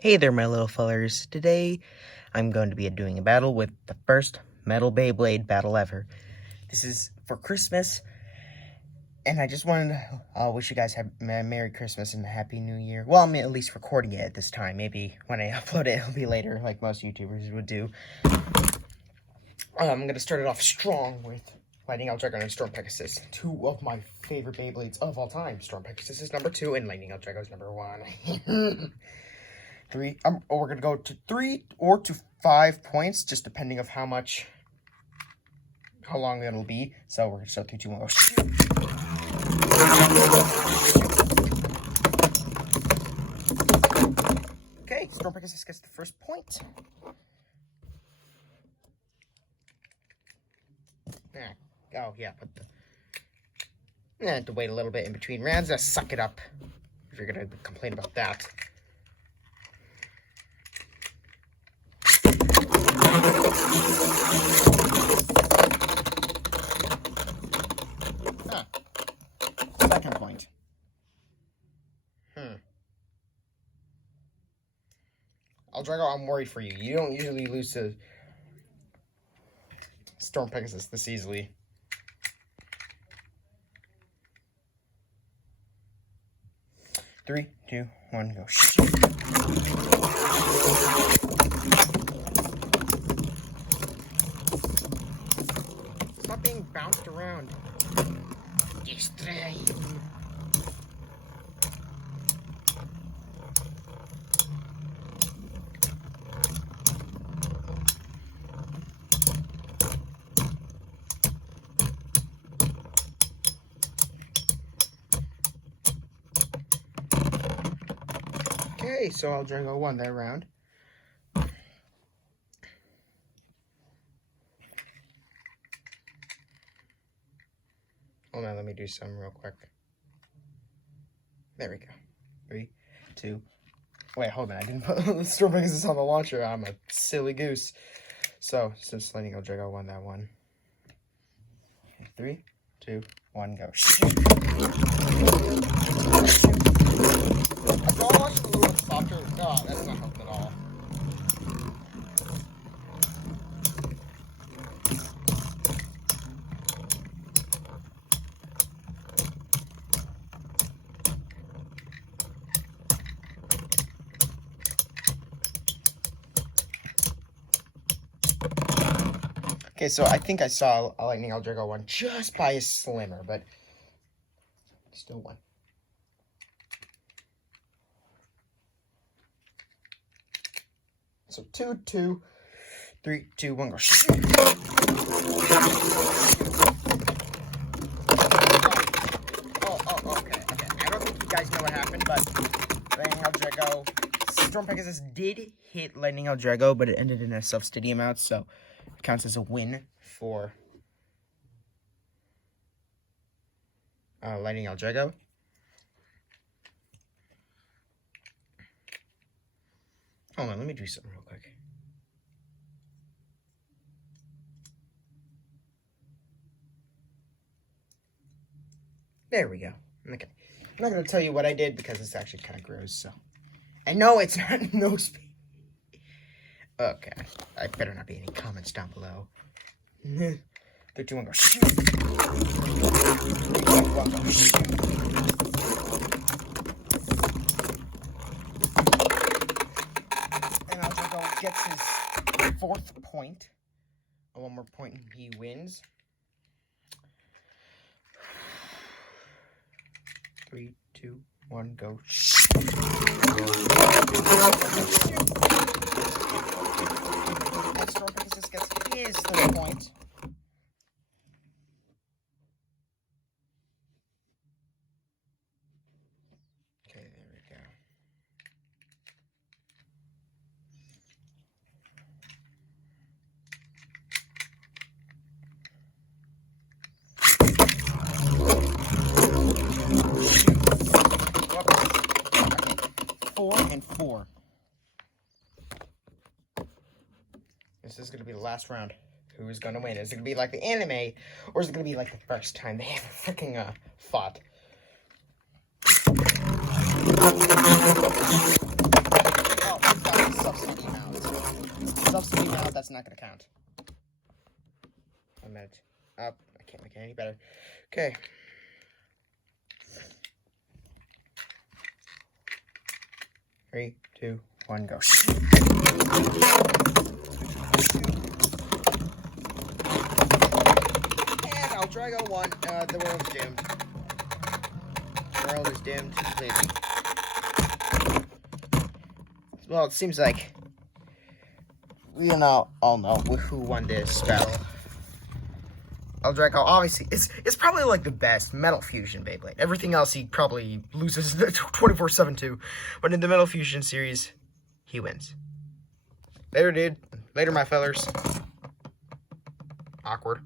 Hey there, my little fellers. Today, I'm going to be doing a battle with the first Metal Beyblade battle ever. This is for Christmas, and I just wanted to wish you guys a Merry Christmas and a Happy New Year. Well, I'm at least recording it at this time. Maybe when I upload it, it'll be later, like most YouTubers would do. I'm going to start it off strong with Lightning L-drago and Storm Pegasis, two of my favorite Beyblades of all time. Storm Pegasis is number 2, and Lightning L-drago is number 1. We're gonna go to 3 or to 5 points, just depending of how long it'll be. So we're gonna start 3, 2, 1, go shoot. Okay, Storm Pegasus gets the first point. Oh yeah, but I have to wait a little bit in between rounds. Just suck it up if you're gonna complain about that. Second point. L-drago, I'm worried for you. You don't usually lose to Storm Pegasus this easily. Three, 2, 1, go. Stop being bounced around. Destroy. Okay, so L-drago won that round. Hold on, let me do some real quick. There we go. 3, 2. Wait, hold on. I didn't put Storm Pegasus on the launcher. I'm a silly goose. So, since Lightning L-drago won that one. 3, 2, 1, go. Shoot. I thought I was a little softer. No, that's not helping at all. Okay, so I think I saw a Lightning L-drago one just by a slimmer, but still won. So 2, 2, 3, 2, 1, go. Shoot. Okay. I don't think you guys know what happened, but Lightning L-drago, Storm Pegasus did hit Lightning L-drago, but it ended in a self-steady out, so it counts as a win for Lightning L-drago. Hold on, let me do something real quick. There we go. Okay. I'm not going to tell you what I did because it's actually kind of gross, so. And no, it's not no speed. Okay. I better not be any comments down below. 3, 2, 1, go. Shoot. 3, 2, 1, go. Shoot. And L-drago gets his 4th point. And 1 more point and he wins. 3, 2, 1, go. And Storm Pegasus gets his 3rd point. Okay, there we go. And 4. This is going to be the last round. Who is going to win? Is it going to be like the anime, or is it going to be like the first time they ever freaking fought? Oh, that's not gonna count. 1 minute. Up. I can't make it any better. Okay. Three, 2, 1, go. And L-drago won. The world is doomed. The world is doomed completely. Well, it seems like we all know who won this battle. L-drago, obviously, it's probably like the best Metal Fusion Beyblade. Everything else he probably loses 24/7 to. But in the Metal Fusion series, he wins. Later, dude. Later, my fellers. Awkward.